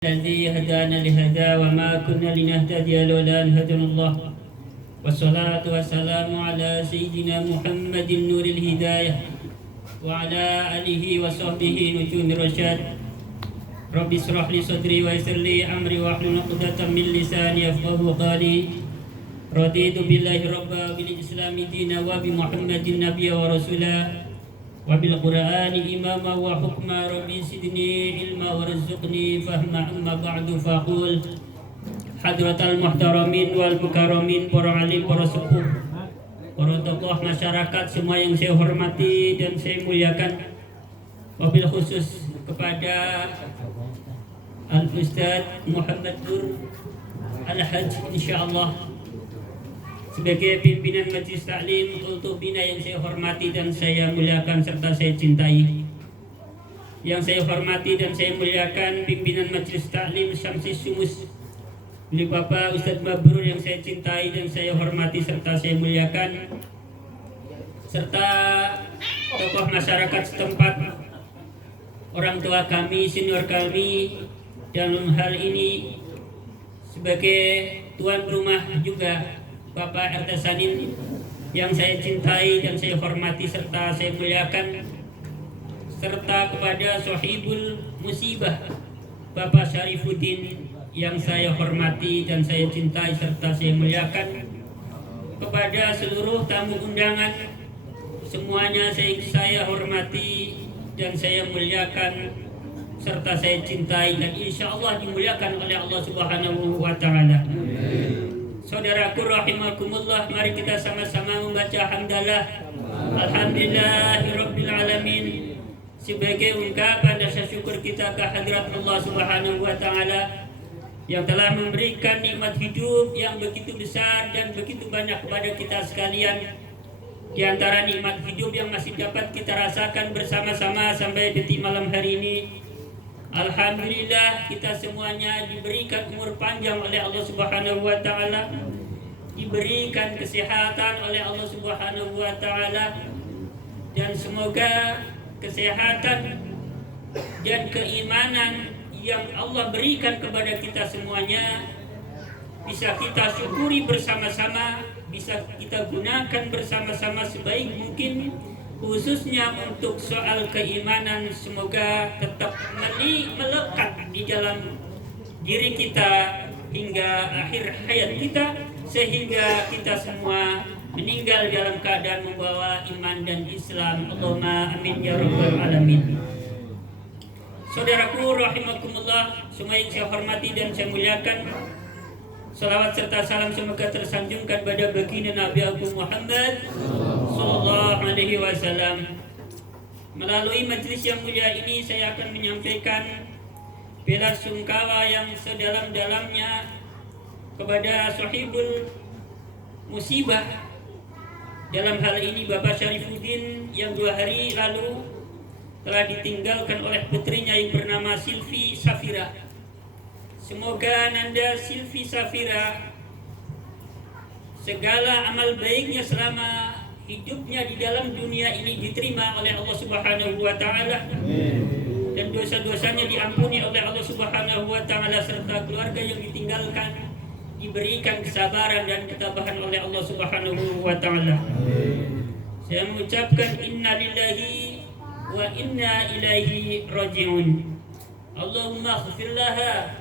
الذي هدانا لهذا وما كنا لنهتدي لولا أن هدانا الله والصلاة والسلام على سيدنا محمد نور الهداية وعلى آله وصحبه نجوم الرشاد. رب اشرح لي صدري ويسر لي أمري واحلل عقدة من لساني يفقهوا قولي. رضيت بالله ربا وبالإسلام دينا وبمحمد نبيا ورسولا وبالقرآن إماما وحكما. ربي زدني علما وارزقني فهما. أما بعد فأقول حضرة المحترمين والمكرمين, para alim, para sepuh, para tokoh masyarakat semua yang saya hormati dan saya muliakan, wabil khusus kepada Al-Ustadz Muhammad Nur Al-Hajj insyaallah sebagai pimpinan Majelis Taklim untuk bina yang saya hormati dan saya muliakan serta saya cintai. Yang saya hormati dan saya muliakan pimpinan Majelis Taklim Syamsis Sumus, beliau Bapak Ustadz Mabrur yang saya cintai dan saya hormati serta saya muliakan, serta tokoh masyarakat setempat, orang tua kami, senior kami, dalam hal ini sebagai tuan rumah juga Bapak RT Sanin yang saya cintai dan saya hormati serta saya muliakan, serta kepada Sohibul Musibah Bapak Syarifuddin yang saya hormati dan saya cintai serta saya muliakan, kepada seluruh tamu undangan semuanya saya hormati dan saya muliakan serta saya cintai dan insya Allah dimuliakan oleh Allah Subhanahu wa Ta'ala. Saudaraku rahimakumullah, mari kita sama-sama membaca hamdalah alhamdulillahirabbil alamin sebagai ungkapan rasa syukur kita ke hadirat Allah Subhanahu wa Ta'ala yang telah memberikan nikmat hidup yang begitu besar dan begitu banyak kepada kita sekalian. Di antara nikmat hidup yang masih dapat kita rasakan bersama-sama sampai detik malam hari ini, alhamdulillah kita semuanya diberikan umur panjang oleh Allah Subhanahu wa Ta'ala, diberikan kesehatan oleh Allah Subhanahu wa Ta'ala, dan semoga kesehatan dan keimanan yang Allah berikan kepada kita semuanya bisa kita syukuri bersama-sama, bisa kita gunakan bersama-sama sebaik mungkin, khususnya untuk soal keimanan. Semoga tetap melekat di dalam diri kita hingga akhir hayat kita, sehingga kita semua meninggal dalam keadaan membawa iman dan Islam. Allahumma amin ya rabbal alamin. Saudaraku rahimakumullah, semua yang saya hormati dan saya muliakan, salawat serta salam semoga tersanjungkan pada baginda Nabi Agung Muhammad sallallahu alaihi wasallam. Melalui majelis yang mulia ini saya akan menyampaikan bela sungkawa yang sedalam-dalamnya kepada Sohibul Musibah, dalam hal ini Bapak Syarifuddin yang 2 hari lalu telah ditinggalkan oleh putrinya yang bernama Silvi Safira. Semoga Nanda Silvi Safira segala amal baiknya selama hidupnya di dalam dunia ini diterima oleh Allah Subhanahu wa Ta'ala, dan dosa-dosanya diampuni oleh Allah Subhanahu wa Ta'ala, serta keluarga yang ditinggalkan diberikan kesabaran dan ketabahan oleh Allah Subhanahu wa Ta'ala. Saya mengucapkan inna lillahi wa inna ilaihi raji'un. Allahumma ighfir laha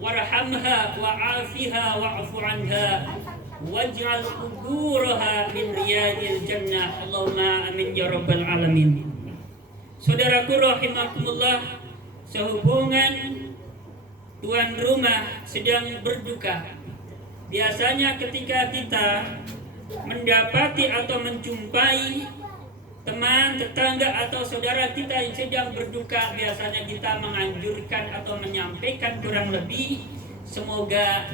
warhamha wa'afiha wa'fu anha waj'al quburaha min riyadil jannah. Allahumma amin ya rabbal alamin. Saudaraku rahimakumullah, sehubungan tuan rumah sedang berduka, biasanya ketika kita mendapati atau menjumpai teman, tetangga atau saudara kita yang sedang berduka, biasanya kita menganjurkan atau menyampaikan kurang lebih semoga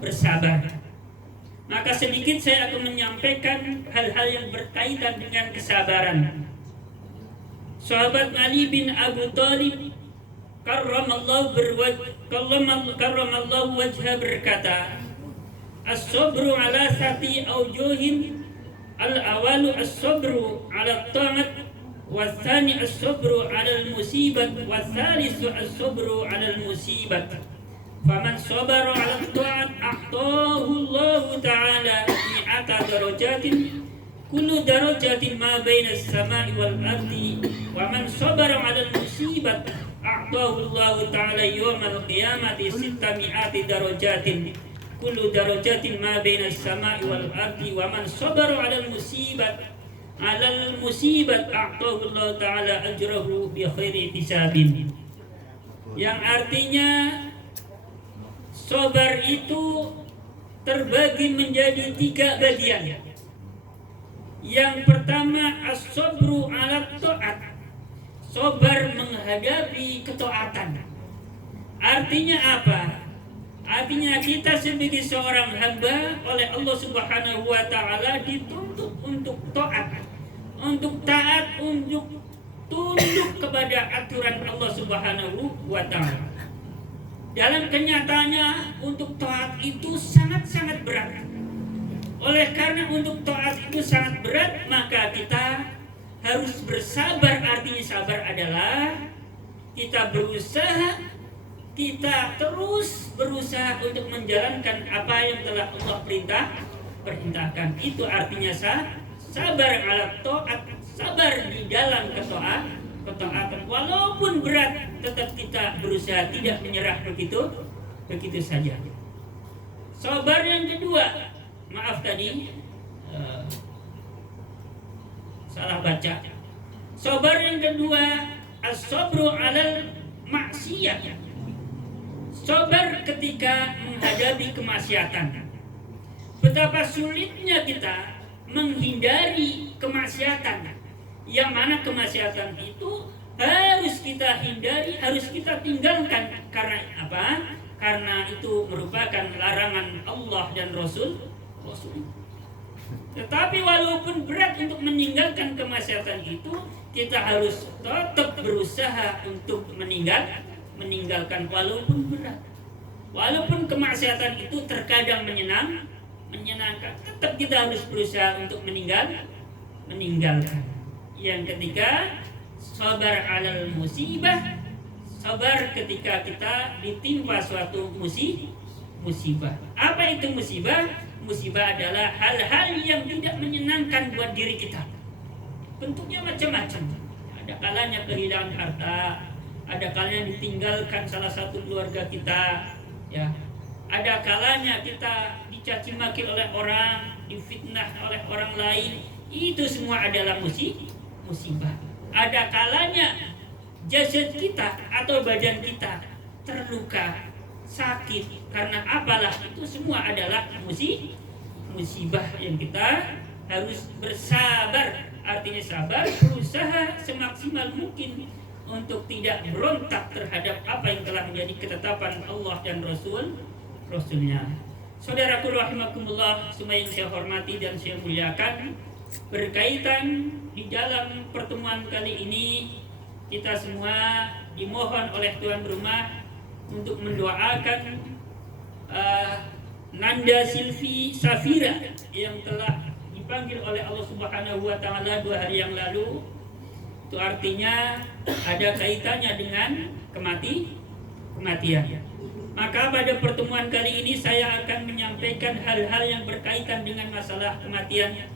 bersabar. Maka sedikit saya akan menyampaikan hal-hal yang berkaitan dengan kesabaran. Sahabat Ali bin Abu Thalib karramallahu wajha berkata, as-sabru ala sati aujuhin, al-awalu as-sabru ala ta'at والثاني الصبر على المصيبة والثالث الصبر على المصيبة فمن صبر على الطاعة أعطاه الله تعالى 100 درجات كل درجة ما بين السماء والأرض ومن صبر على المصيبة أعطاه الله تعالى يوم القيامة 600 درجات كل درجة ما بين السماء والأرض ومن صبر على المصيبة أعطاه الله تعالى أجره بخير حساب. Yang artinya sabar itu terbagi menjadi 3 bagian. Yang pertama as-sabru ala ta'at, sabar menghadapi ketaatan. Artinya apa? Artinya kita sebagai seorang hamba oleh Allah Subhanahu wa taala dituntut untuk taat, untuk taat, untuk tunduk kepada aturan Allah Subhanahu wa taala. Dalam kenyataannya untuk taat itu sangat-sangat berat. Oleh karena untuk taat itu sangat berat, maka kita harus bersabar. Artinya sabar adalah kita berusaha, kita terus berusaha untuk menjalankan apa yang telah Allah perintahkan. Itu artinya sabar ala taat, sabar di dalam ketaatan. Walaupun berat, tetap kita berusaha tidak menyerah begitu saja. Sabar yang kedua, maaf tadi salah baca. Sabar yang kedua as-sabru alal maksiyah. Sabar ketika menghadapi kemaksiatan. Betapa sulitnya kita menghindari kemaksiatan. Yang mana kemaksiatan itu harus kita hindari, harus kita tinggalkan. Karena apa? Karena itu merupakan larangan Allah dan Rasul. Tetapi walaupun berat untuk meninggalkan kemaksiatan itu, kita harus tetap berusaha untuk meninggalkan walaupun berat. Walaupun kemaksiatan itu terkadang menyenangkan, tetap kita harus berusaha untuk meninggalkan. Yang ketiga, sabar alal musibah, sabar ketika kita ditimpa suatu musibah. Apa itu musibah? Musibah adalah hal-hal yang tidak menyenangkan buat diri kita. Bentuknya macam-macam. Ada kalanya kehilangan harta, ada kalanya ditinggalkan salah satu keluarga kita, ya. Ada kalanya kita dicaci maki oleh orang, difitnah oleh orang lain. Itu semua adalah musibah. Ada kalanya jasad kita atau badan kita terluka, sakit, karena apalah, itu semua adalah musibah yang kita harus bersabar. Artinya sabar, berusaha semaksimal mungkin untuk tidak berontak terhadap apa yang telah menjadi ketetapan Allah dan Rasulnya. Saudaraku rahimakumullah, semua yang saya hormati dan saya muliakan, berkaitan di dalam pertemuan kali ini, kita semua dimohon oleh tuan rumah untuk mendoakan Nanda Silvi Safira yang telah dipanggil oleh Allah Subhanahu wa taala 2 hari yang lalu. Itu artinya ada kaitannya dengan kematian. Maka pada pertemuan kali ini saya akan menyampaikan hal-hal yang berkaitan dengan masalah kematian.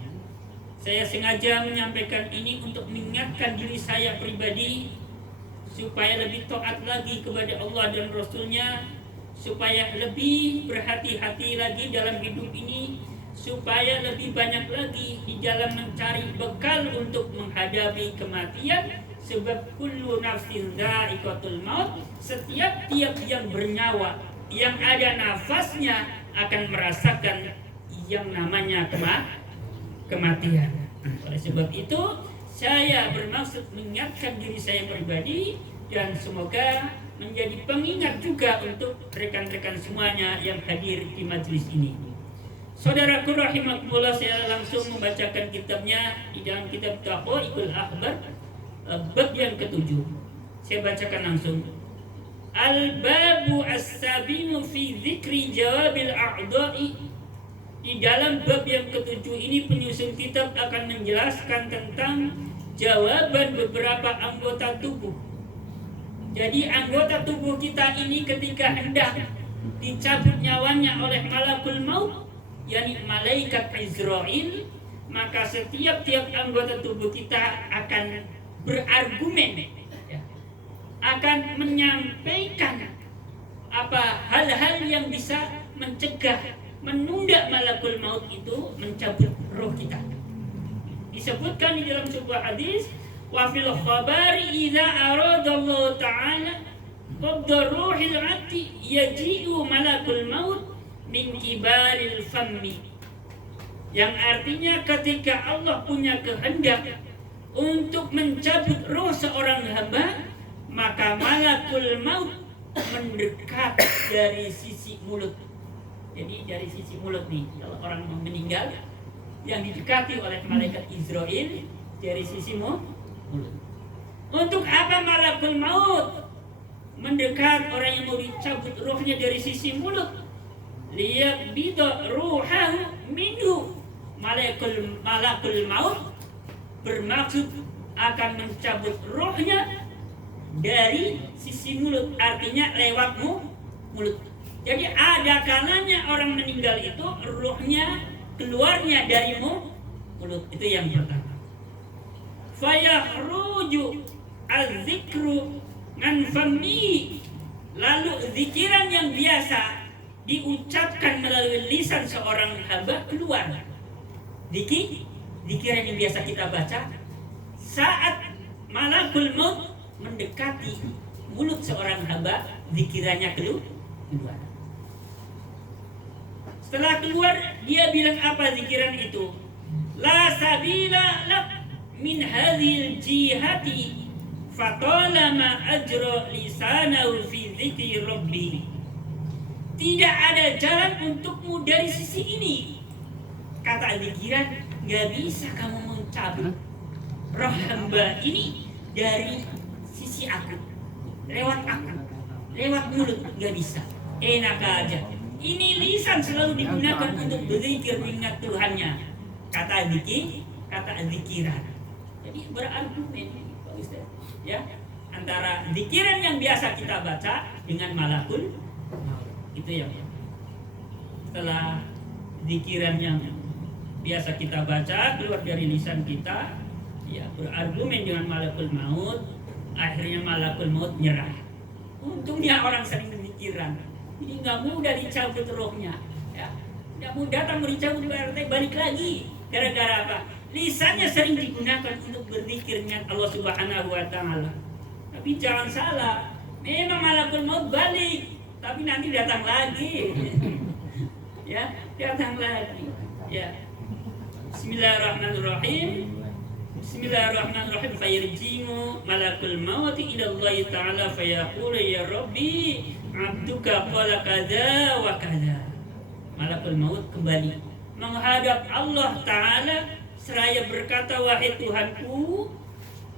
Saya sengaja menyampaikan ini untuk mengingatkan diri saya pribadi supaya lebih taat lagi kepada Allah dan Rasulnya, supaya lebih berhati-hati lagi dalam hidup ini, supaya lebih banyak lagi di dalam mencari bekal untuk menghadapi kematian. Sebab kullu nafsin dha'iqatul maut, setiap tiap yang bernyawa, yang ada nafasnya akan merasakan yang namanya kematian. Oleh sebab itu saya bermaksud mengingatkan diri saya pribadi dan semoga menjadi pengingat juga untuk rekan-rekan semuanya yang hadir di majelis ini. Saudaraku rahimakumullah, saya langsung membacakan kitabnya di dalam kitab Taqwaul Akhbar, bab yang ke-7. Saya bacakan langsung. Al-babu as-sabimu fi dzikri jawabil a'dha'i. Di dalam bab yang ke-7 ini penyusun kitab akan menjelaskan tentang jawaban beberapa anggota tubuh. Jadi anggota tubuh kita ini ketika hendak dicabut nyawanya oleh malakul maut, yakni malaikat Izrail, maka setiap anggota tubuh kita akan berargumen, ya, akan menyampaikan apa hal-hal yang bisa mencegah, menunda malakul maut itu mencabut roh kita. Disebutkan di dalam sebuah hadis, wa fil khabari idza aradallahu ta'ala qabda ruhil 'abdi yaji'u malakul maut min kibaril fammi, yang artinya ketika Allah punya kehendak untuk mencabut roh seorang hamba, maka malakul maut mendekat dari sisi mulut. Jadi dari sisi mulut nih, kalau orang meninggal yang didekati oleh malaikat Izrail dari sisi mulut. Untuk apa malakul maut mendekat orang yang mau dicabut rohnya dari sisi mulut? Liyaqbida ruhahu minhu. Malakul maut bermaksud akan mencabut rohnya dari sisi mulut, artinya lewat mulut. Jadi ada kalanya orang meninggal itu rohnya keluarnya dari mulut. Itu yang pertama. Fayahruju az-zikru an fammi, lalu zikiran yang biasa diucapkan melalui lisan seorang hamba keluar. Zikiran yang biasa kita baca saat malakul maut mendekati mulut seorang hamba, zikirannya keluar. Setelah keluar, dia bilang apa zikiran itu? La sabila lak min hadhil jihati fatalama ajra lisanahu fi dzikri rabbi. Tidak ada jalan untukmu dari sisi ini. Kata zikiran, gak bisa kamu mencabut roh hamba ini dari sisi aku, lewat mulut, gak bisa. Enak aja. Ini lisan selalu digunakan untuk berzikir mengingat Tuhannya. Kata zikiran. Jadi berargumen, Pak Ustaz, ya, antara zikiran yang biasa kita baca dengan malakul itu yang. Setelah zikiran yang biasa kita baca keluar dari lisan kita, ya, berargumen dengan malakul maut, akhirnya malakul maut nyerah. Untungnya orang sering zikiran, jadi nggak mudah dicabut rohnya, ya, nggak mudah datang dicabut balik lagi. Gara-gara apa? Lisannya sering digunakan untuk berzikir niat Allah Subhanahu wa Ta'ala. Tapi jangan salah, memang malakul maut balik, tapi nanti datang lagi. Ya, datang lagi. Ya. Bismillahirrahmanirrahim. Bismillahirrahmanirrahim. Fayarjimu malakul maut ila Allah Ta'ala fayaqulu ya Rabbi abduka qala kadza wa kadza. Malakul maut kembali menghadap Allah Ta'ala seraya berkata, wahai Tuhanku,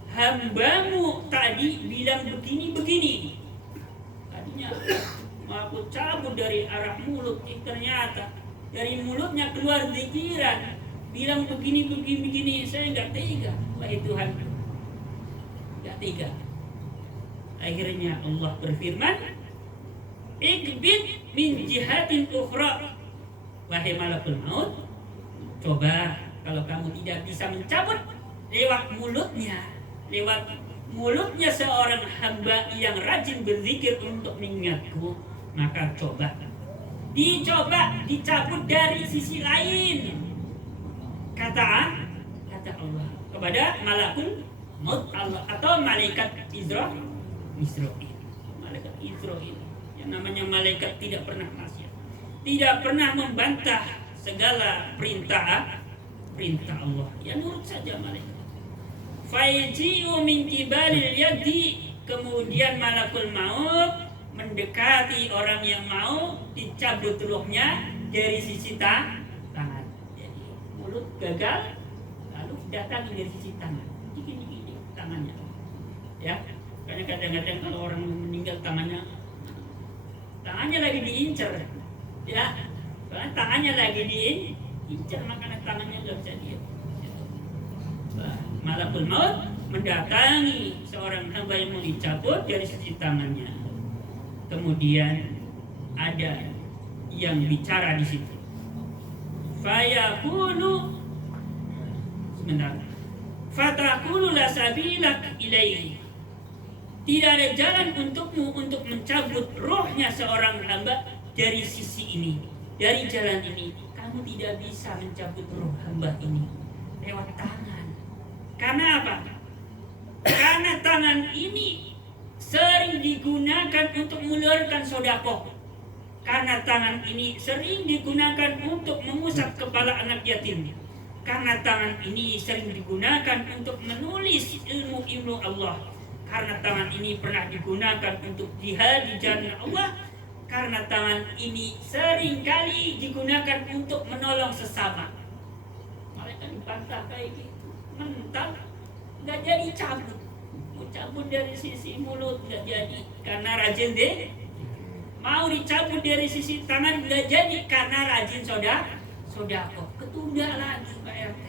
hambamu tadi bilang begini. Tadinya mau aku cabut dari arah mulut, ternyata dari mulutnya keluar zikiran, bilang begini, saya nggak tega, wahai Tuhan, nggak tega. Akhirnya Allah berfirman, ikbid min jihatin ukhra, wahai malakul maut, coba kalau kamu tidak bisa mencabut lewat mulutnya seorang hamba yang rajin berzikir untuk mengingatku, maka dicoba dicabut dari sisi lain. Kata Allah kepada malakul maut Allah atau malaikat Israil. Malaikat Israil yang namanya malaikat tidak pernah maksiat, tidak pernah membantah segala perintah Allah, ya nurut saja malaikat. Faiji'u min kibalil yadi, kemudian malakul maut mendekati orang yang mau dicabut ruhnya dari sisi tangan. Jadi mulut gagal, lalu datang dari sisi tangan. Gini tangannya. Ya, karena kadang-kadang kalau orang meninggal tangannya lagi diincar. Ya, karena tangannya lagi diincar, makanya tangannya nggak bisa diam. malakul maut mendatangi seorang hamba yang mau dicabut dari sisi tangannya. Kemudian ada yang bicara di situ. Fayaqulu, sebentar. Fataqulu la sabilak ilaihi. Tidak ada jalan untukmu untuk mencabut rohnya seorang hamba dari sisi ini, dari jalan ini. Kamu tidak bisa mencabut roh hamba ini lewat tangan. Karena apa? Karena tangan ini sering digunakan untuk mengeluarkan sedekah. Karena tangan ini sering digunakan untuk mengusap kepala anak yatim. Karena tangan ini sering digunakan untuk menulis ilmu-ilmu Allah. Karena tangan ini pernah digunakan untuk jihad di jalan Allah. Karena tangan ini sering kali digunakan untuk menolong sesama. Mereka dibantah kayak gitu, mental, nggak jadi cabut. Mau cabut dari sisi mulut nggak jadi karena rajin deh. Mau dicabut dari sisi tangan nggak jadi karena rajin sodako. Ketunda lagi Pak RT.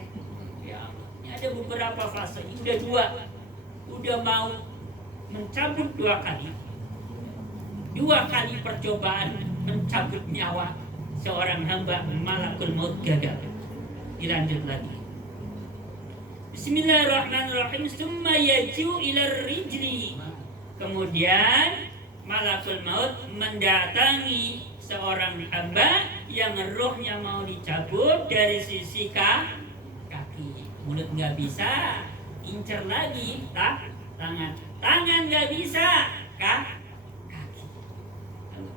Ya, ini ada beberapa fase. Ini udah dua. Udah mau mencabut 2 kali. 2 kali percobaan mencabut nyawa seorang hamba, malakul maut gagal. Dilanjut lagi. Bismillahirrahmanirrahim. Summa yaju ila rijli. Kemudian malakul maut mendatangi seorang hamba yang rohnya mau dicabut dari sisi kaki. Mulut nggak bisa, incer lagi tangan nggak bisa, kaki.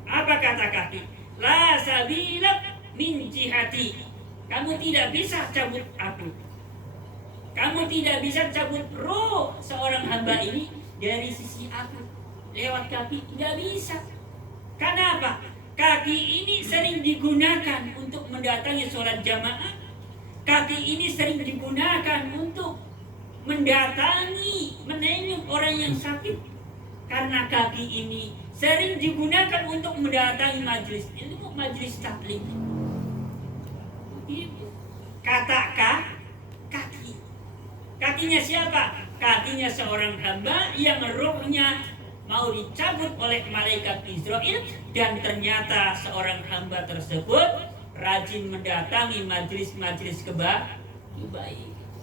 Apa kata kaki? La sabila min jihati. Kamu tidak bisa cabut aku. Kamu tidak bisa cabut roh seorang hamba ini dari sisi aku lewat kaki, nggak bisa. Karena apa? Kaki ini sering digunakan untuk mendatangi sholat jamaah. Kaki ini sering digunakan untuk mendatangi, menengok orang yang sakit. Karena kaki ini sering digunakan untuk mendatangi majelis ilmu, majelis taklim. Kata kaki. Kakinya siapa? Kakinya seorang hamba yang rohnya mau dicabut oleh malaikat Israel, dan ternyata seorang hamba tersebut rajin mendatangi majelis-majelis kebaikan.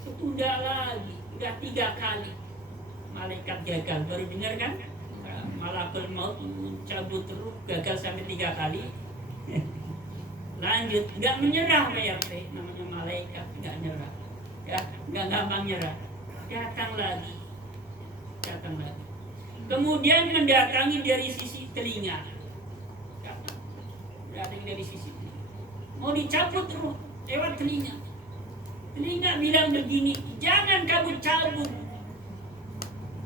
Ketunda lagi, udah 3 kali malaikat gagal. Baru dengar kan? Malakul maut mencabut ruh gagal sampai 3 kali. Lanjut, nggak menyerah PRT, namanya malaikat nggak nyerah, ya nggak gampang nyerah. Datang lagi. Kemudian mendatangi dari sisi telinga. Datang dari sisi telinga. Mau dicabut ruh lewat telinga. Telinga bilang begini, jangan kamu cabut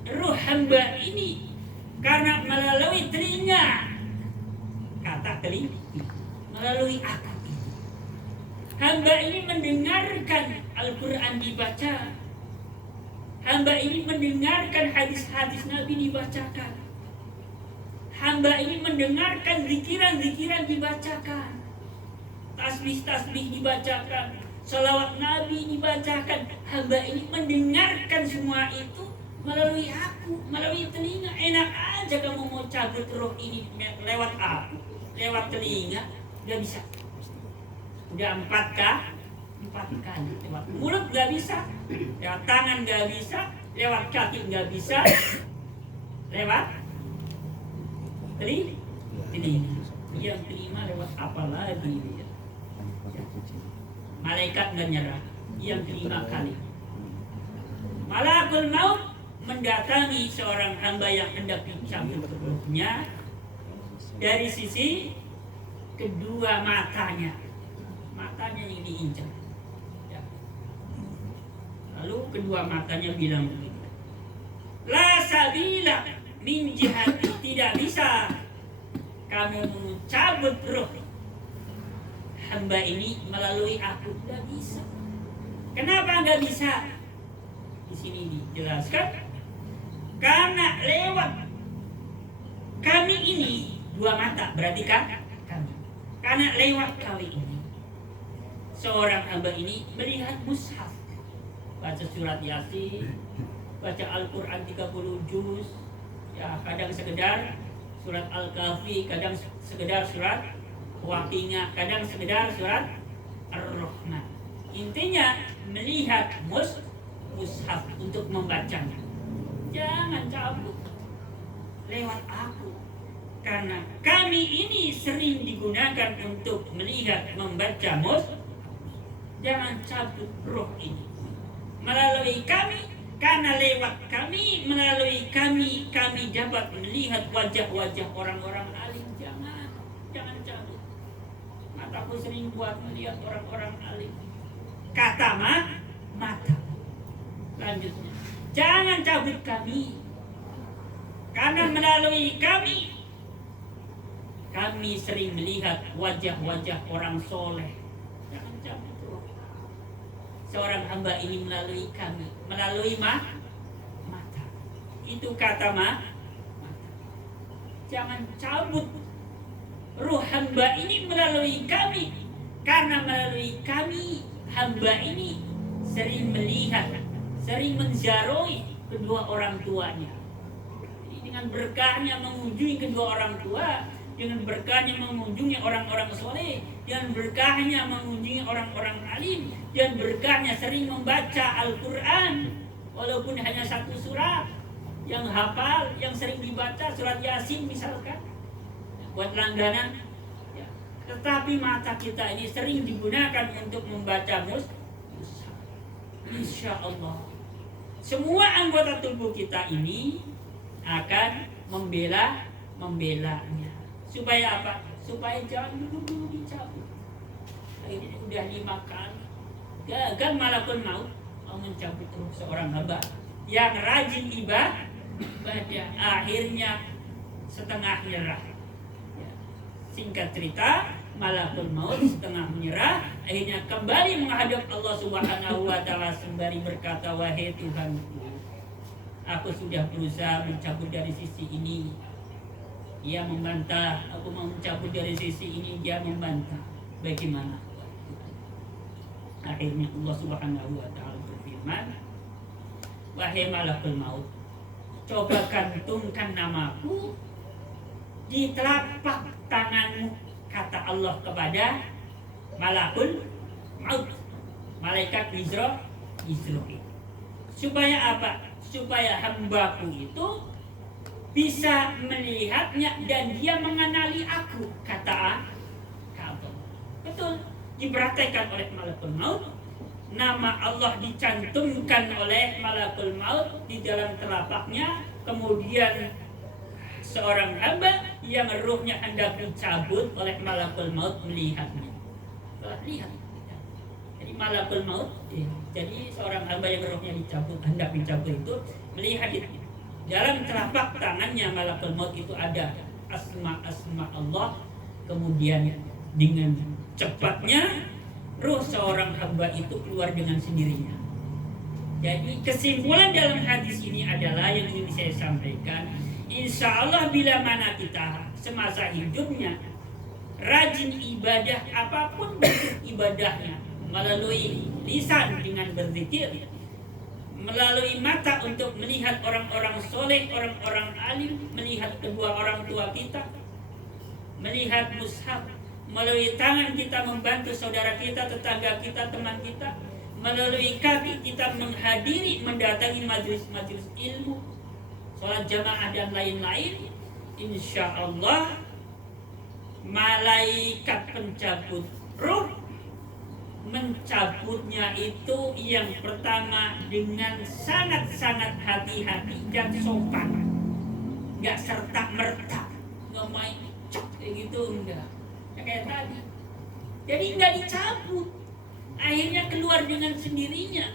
ruh hamba ini karena melalui telinga. Kata telinga, melalui aku. Hamba ini mendengarkan Al-Quran dibaca. Hamba ini mendengarkan hadis-hadis Nabi dibacakan. Hamba ini mendengarkan zikiran-zikiran dibacakan. Tasbih-tasbih dibacakan. Salawat Nabi dibacakan. Hamba ini mendengarkan semua itu melalui aku, melalui telinga. Enak aja kamu mau cabut roh ini lewat aku, lewat telinga. Gak bisa. Udah 4 kali. Lewat mulut gak bisa, lewat tangan gak bisa, lewat kaki gak bisa, lewat telinga. Yang terima lewat apa lagi dia? Malaikat gak nyerah. Yang 5 kali malakul maut mendatangi seorang hamba yang hendak dicabut rohnya dari sisi kedua matanya yang diinjak. Lalu kedua matanya bilang begitu. La sabila min jihati. Tidak bisa kamu mencabut roh hamba ini melalui aku. Tidak bisa. Kenapa nggak bisa? Di sini dijelaskan. Karena lewat kami ini 2 mata, berarti kan kami. Karena lewat kami ini seorang hamba ini melihat mushaf. baca surat Yasin, baca Al-Quran 30 juz, ya kadang sekedar surat Al-Kahfi, kadang sekedar surat Waqiah, kadang sekedar surat Ar-Rahman. Intinya melihat mushaf untuk membacanya. Jangan cabut lewat aku, karena kami ini sering digunakan untuk melihat membaca mushaf. Jangan cabut roh ini melalui kami, karena lewat kami, melalui kami dapat melihat wajah-wajah orang-orang alim. Jangan cabut. Mataku sering buat melihat orang-orang alim. Kata mata. Lanjutnya, jangan cabut kami, karena melalui kami sering melihat wajah-wajah orang soleh. Jangan cabut roh. Seorang hamba ini melalui kami, melalui mata. Itu kata mata. Jangan cabut ruh hamba ini melalui kami, karena melalui kami hamba ini sering melihat, sering menziarahi kedua orang tuanya. Jadi dengan berkahnya mengunjungi kedua orang tua, dengan berkahnya mengunjungi orang-orang soleh, dengan berkahnya mengunjungi orang-orang alim, dan berkahnya sering membaca Al-Quran walaupun hanya satu surat yang hafal, yang sering dibaca surat Yasin misalkan buat langganan ya. Tetapi mata kita ini sering digunakan untuk membaca mushaf. Insya Allah semua anggota tubuh kita ini akan membelanya. Supaya apa? Supaya jangan dulu dicabut. Ini udah 5 kali gagal malakul maut mau mencabut ruh seorang hamba yang rajin ibadah, akhirnya setengah nyerah. Ya. Singkat cerita, malakul maut setengah menyerah, akhirnya kembali menghadap Allah Subhanahu wa Ta'ala sembari berkata, wahai Tuhanku, aku sudah berusaha mencabut dari sisi ini. Ia membantah, aku mau mencabut dari sisi ini, dia membantah. Bagaimana? Akhirnya Allah Subhanahu wa Ta'ala berfirman, wahai malakul maut, coba gantungkan namaku di telapak tanganmu, kata Allah kepada malakul maut, malaikat Israil. Supaya apa? Supaya hambaku itu bisa melihatnya dan dia mengenali aku, kata Allah. Betul, diperhatikan oleh malakul maut. Nama Allah dicantumkan oleh malakul maut di dalam telapaknya. Kemudian seorang hamba yang ruhnya hendak dicabut oleh malakul maut melihatnya. Lihat. Jadi malakul maut, jadi seorang hamba yang ruhnya hendak dicabut itu melihat itu. Dalam telapak tangannya malakul maut itu ada asma Allah. Kemudian dengan cepatnya ruh seorang hamba itu keluar dengan sendirinya. Jadi kesimpulan dalam hadis ini adalah yang ingin saya sampaikan, insya Allah bila mana kita semasa hidupnya rajin ibadah apapun bentuk ibadahnya, melalui lisan dengan berzikir, melalui mata untuk melihat orang-orang soleh, orang-orang alim, melihat kedua orang tua kita, melihat mushaf, melalui tangan kita membantu saudara kita, tetangga kita, teman kita, melalui kaki kita menghadiri, mendatangi majelis-majelis ilmu, sholat jamaah dan lain-lain. Insya Allah malaikat pencabut ruh mencabutnya itu yang pertama dengan sangat-sangat hati-hati dan sopan, nggak serta merta, nggak main cok kayak gitu, enggak kayak tadi. Jadi nggak dicabut, akhirnya keluar dengan sendirinya,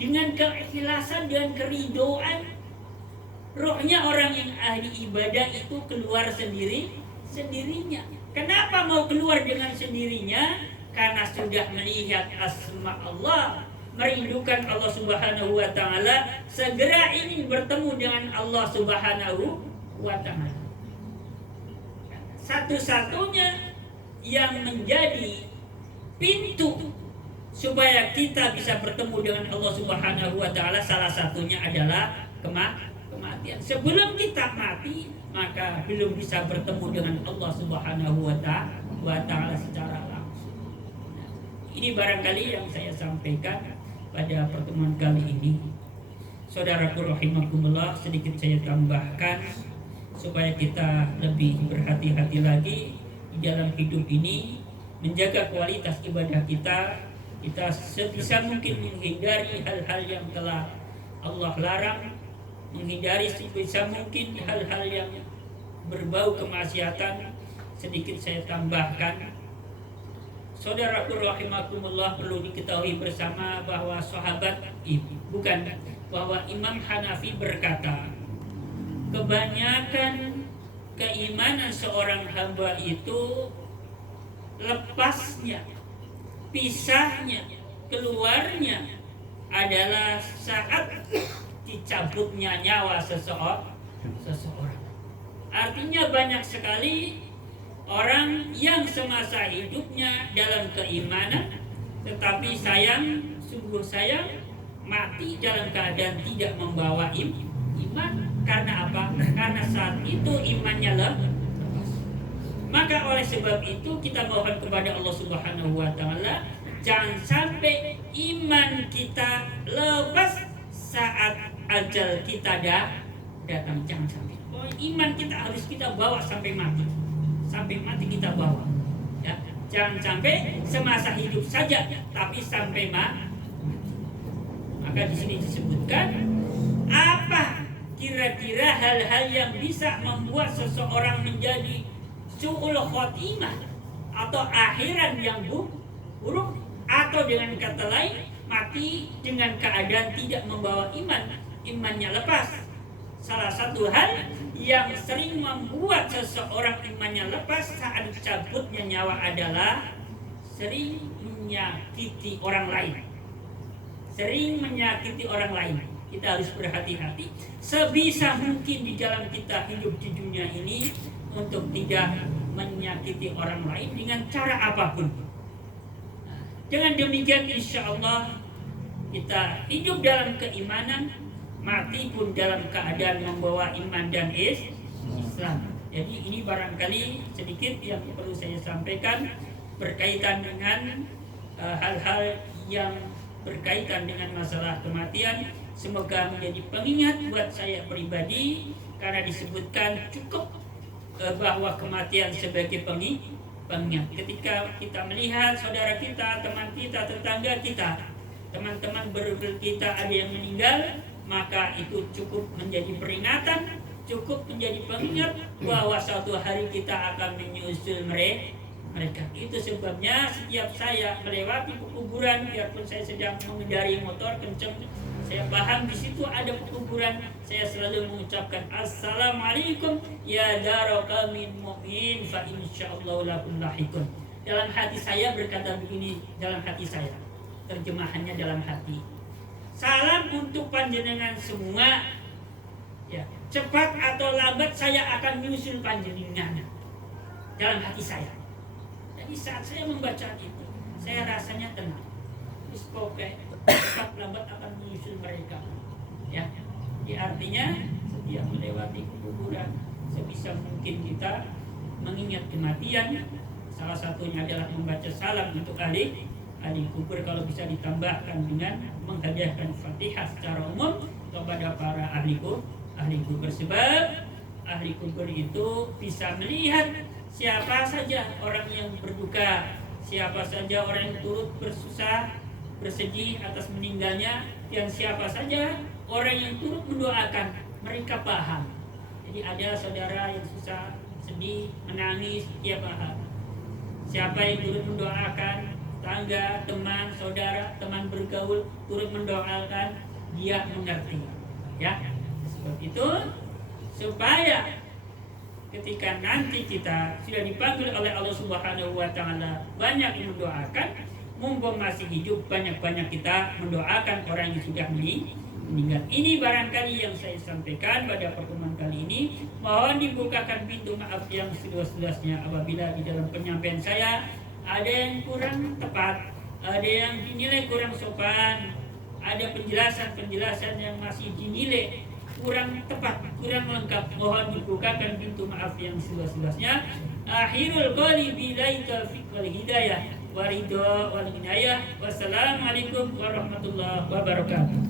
dengan keikhlasan dan keridoan. Rohnya orang yang ahli ibadah itu keluar sendirinya. Kenapa mau keluar dengan sendirinya? Karena sudah melihat asma Allah, merindukan Allah Subhanahu wa Ta'ala, segera ingin bertemu dengan Allah Subhanahu wa Ta'ala. Satu-satunya yang menjadi pintu supaya kita bisa bertemu dengan Allah Subhanahu wa taala, salah satunya adalah kematian. Sebelum kita mati, maka belum bisa bertemu dengan Allah Subhanahu wa taala secara langsung. Nah, ini barangkali yang saya sampaikan pada pertemuan kali ini. Saudaraku rahimakumullah, sedikit saya tambahkan supaya kita lebih berhati-hati lagi di dalam hidup ini, menjaga kualitas ibadah kita. Kita sebisa mungkin menghindari hal-hal yang telah Allah larang, menghindari sebisa mungkin hal-hal yang berbau kemaksiatan. Sedikit saya tambahkan, saudaraku rahimakumullah, perlu diketahui bersama bahwa bahwa Imam Hanafi berkata, kebanyakan keimanan seorang hamba itu lepasnya, pisahnya, keluarnya adalah saat dicabutnya nyawa seseorang. Artinya banyak sekali orang yang semasa hidupnya dalam keimanan, tetapi sungguh sayang, mati dalam keadaan tidak membawa iman. Karena apa? Karena saat itu imannya lepas. Maka oleh sebab itu kita mohon kepada Allah Subhanahu wa taala, jangan sampai iman kita lepas saat ajal kita datang. Jangan sampai. Iman kita harus kita bawa sampai mati. Sampai mati kita bawa. Ya, jangan sampai semasa hidup saja, tapi sampai mati. Maka di sini disebutkan apa kira-kira hal-hal yang bisa membuat seseorang menjadi su'ul khotimah atau akhiran yang buruk, atau dengan kata lain mati dengan keadaan tidak membawa imannya lepas. Salah satu hal yang sering membuat seseorang imannya lepas saat cabutnya nyawa adalah sering menyakiti orang lain. Kita harus berhati-hati sebisa mungkin di dalam kita hidup di dunia ini untuk tidak menyakiti orang lain dengan cara apapun. Dengan demikian insya Allah kita hidup dalam keimanan, mati pun dalam keadaan membawa iman dan Islam. Jadi ini barangkali sedikit yang perlu saya sampaikan berkaitan dengan hal-hal yang berkaitan dengan masalah kematian. Semoga menjadi pengingat buat saya pribadi, karena disebutkan cukup bahwa kematian sebagai pengingat. Ketika kita melihat saudara kita, teman kita, tetangga kita, teman-teman kita ada yang meninggal, maka itu cukup menjadi peringatan, cukup menjadi pengingat bahwa suatu hari kita akan menyusul mereka. Itu sebabnya setiap saya melewati kuburan, biarpun saya sedang mengendari motor kenceng, saya paham di situ ada kuburan, saya selalu mengucapkan assalamualaikum ya daro qaumin mu'min fa insyaallah lakum lahikun. Dalam hati saya berkata begini, dalam hati saya, terjemahannya dalam hati, salam untuk panjenengan semua, ya, cepat atau lambat saya akan menyusul panjenengan. Dalam hati saya. Jadi saat saya membaca itu, saya rasanya tenang. Cepat lambat akan menyusul mereka. Ya, artinya setiap melewati kuburan, sebisa mungkin kita mengingat kematian. Salah satunya adalah membaca salam untuk ahli kubur, kalau bisa ditambahkan dengan menghadiahkan Fatihah secara umum kepada para ahli kubur. Sebab ahli kubur itu bisa melihat siapa saja orang yang berduka, siapa saja orang yang turut bersusah, bersedih atas meninggalnya, dan siapa saja orang yang turut mendoakan. Mereka paham. Jadi ada saudara yang susah, sedih, menangis, dia paham. Siapa yang turut mendoakan, tangga, teman, saudara, teman bergaul turut mendoakan, dia mengerti. Ya, seperti itu, supaya ketika nanti kita sudah dipanggil oleh Allah Subhanahu wa taala banyak yang mendoakan, mumpung masih hidup banyak-banyak kita mendoakan orang yang sudah meninggal. Ini barangkali yang saya sampaikan pada pertemuan kali ini. Mohon dibukakan pintu maaf yang seluas-luasnya apabila di dalam penyampaian saya ada yang kurang tepat, ada yang dinilai kurang sopan, ada penjelasan-penjelasan yang masih dinilai kurang tepat, kurang lengkap. Mohon dibukakan pintu maaf yang seluas-luasnya. Akhirul qawli billahi taufiq wal hidayah wa ridha wal inayah. Wassalamualaikum warahmatullahi wabarakatuh.